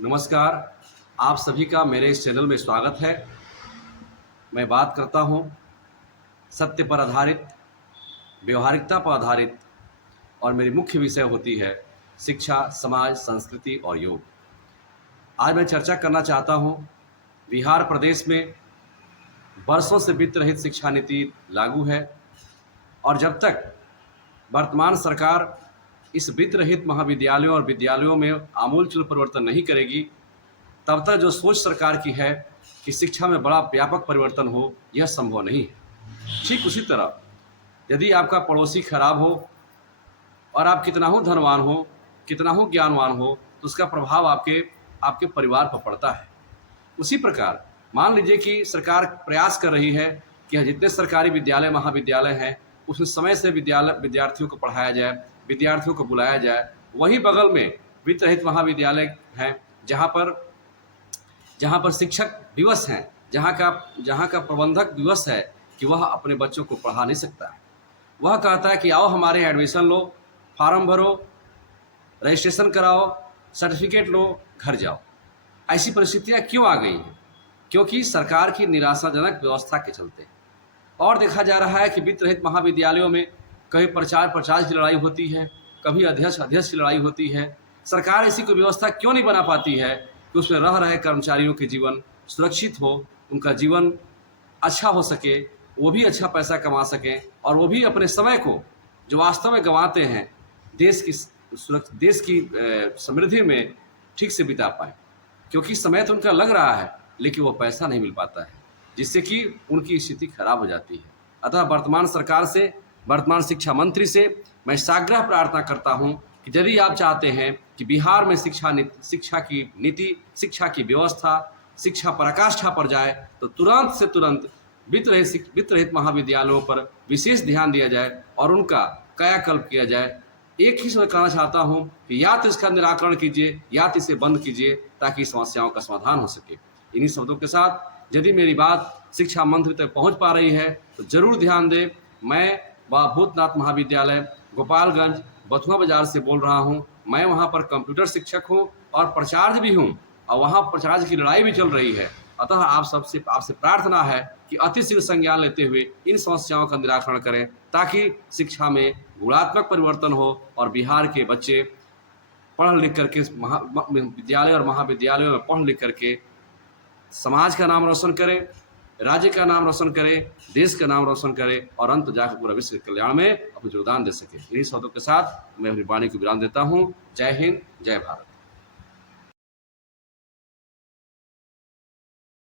नमस्कार, आप सभी का मेरे इस चैनल में स्वागत है। मैं बात करता हूँ सत्य पर आधारित, व्यवहारिकता पर आधारित और मेरी मुख्य विषय होती है शिक्षा, समाज, संस्कृति और योग। आज मैं चर्चा करना चाहता हूँ बिहार प्रदेश में वर्षों से वित्त रहित शिक्षा नीति लागू है और जब तक वर्तमान सरकार इस वित्त रहित महाविद्यालयों और विद्यालयों में आमूलचूल परिवर्तन नहीं करेगी, तब तक जो सोच सरकार की है कि शिक्षा में बड़ा व्यापक परिवर्तन हो, यह संभव नहीं है। ठीक उसी तरह यदि आपका पड़ोसी खराब हो और आप कितना हो धनवान हो, कितना हो ज्ञानवान हो, तो उसका प्रभाव आपके आपके परिवार पर पड़ता है। उसी प्रकार मान लीजिए कि सरकार प्रयास कर रही है कि जितने सरकारी विद्यालय महाविद्यालय हैं उसमें समय से विद्यार्थियों को पढ़ाया जाए, विद्यार्थियों को बुलाया जाए। वहीं बगल में वित्त रहित महाविद्यालय हैं जहाँ पर शिक्षक विवश हैं, जहाँ का प्रबंधक विवश है कि वह अपने बच्चों को पढ़ा नहीं सकता है। वह कहता है कि आओ हमारे यहाँ एडमिशन लो, फार्म भरो, रजिस्ट्रेशन कराओ, सर्टिफिकेट लो, घर जाओ। ऐसी परिस्थितियाँ क्यों आ गई हैं? क्योंकि सरकार की निराशाजनक व्यवस्था के चलते। और देखा जा रहा है कि वित्त रहित महाविद्यालयों में कभी प्रचार की लड़ाई होती है, कभी अध्यक्ष की लड़ाई होती है। सरकार ऐसी कोई व्यवस्था क्यों नहीं बना पाती है कि उसमें रह रहे कर्मचारियों के जीवन सुरक्षित हो, उनका जीवन अच्छा हो सके, वो भी अच्छा पैसा कमा सकें और वो भी अपने समय को जो वास्तव में गंवाते हैं देश की समृद्धि में ठीक से बिता पाएँ। क्योंकि समय तो उनका लग रहा है लेकिन वो पैसा नहीं मिल पाता है, जिससे कि उनकी स्थिति खराब हो जाती है। अतः वर्तमान सरकार से, वर्तमान शिक्षा मंत्री से मैं साग्रह प्रार्थना करता हूं कि यदि आप चाहते हैं कि बिहार में शिक्षा की नीति, शिक्षा की व्यवस्था, शिक्षा पराकाष्ठा पर जाए, तो तुरंत से तुरंत वित्त रहित महाविद्यालयों पर विशेष ध्यान दिया जाए और उनका कायाकल्प किया जाए। एक ही मैं कहना चाहता हूं कि या तो इसका निराकरण कीजिए या तो इसे बंद कीजिए ताकि समस्याओं का समाधान हो सके। इन्हीं शब्दों के साथ यदि मेरी बात शिक्षा मंत्री तक पहुंच पा रही है तो जरूर ध्यान दें। मैं भूतनाथ महाविद्यालय गोपालगंज बथुआ बाजार से बोल रहा हूं। मैं वहां पर कंप्यूटर शिक्षक हूं और प्राचार्य भी हूं और वहां प्राचार्य की लड़ाई भी चल रही है। अतः आपसे प्रार्थना है कि अतिशीघ्र संज्ञान लेते हुए इन समस्याओं का निराकरण करें ताकि शिक्षा में गुणात्मक परिवर्तन हो और बिहार के बच्चे पढ़ लिख करके विद्यालय और महाविद्यालयों में पढ़ लिख करके समाज का नाम रोशन करें, राज्य का नाम रोशन करें, देश का नाम रोशन करें और अंत जाकर पूरा विश्व के कल्याण में अपना योगदान दे सके। इन्हीं शब्दों के साथ मैं अपनी वाणी को विराम देता हूँ। जय हिंद, जय भारत।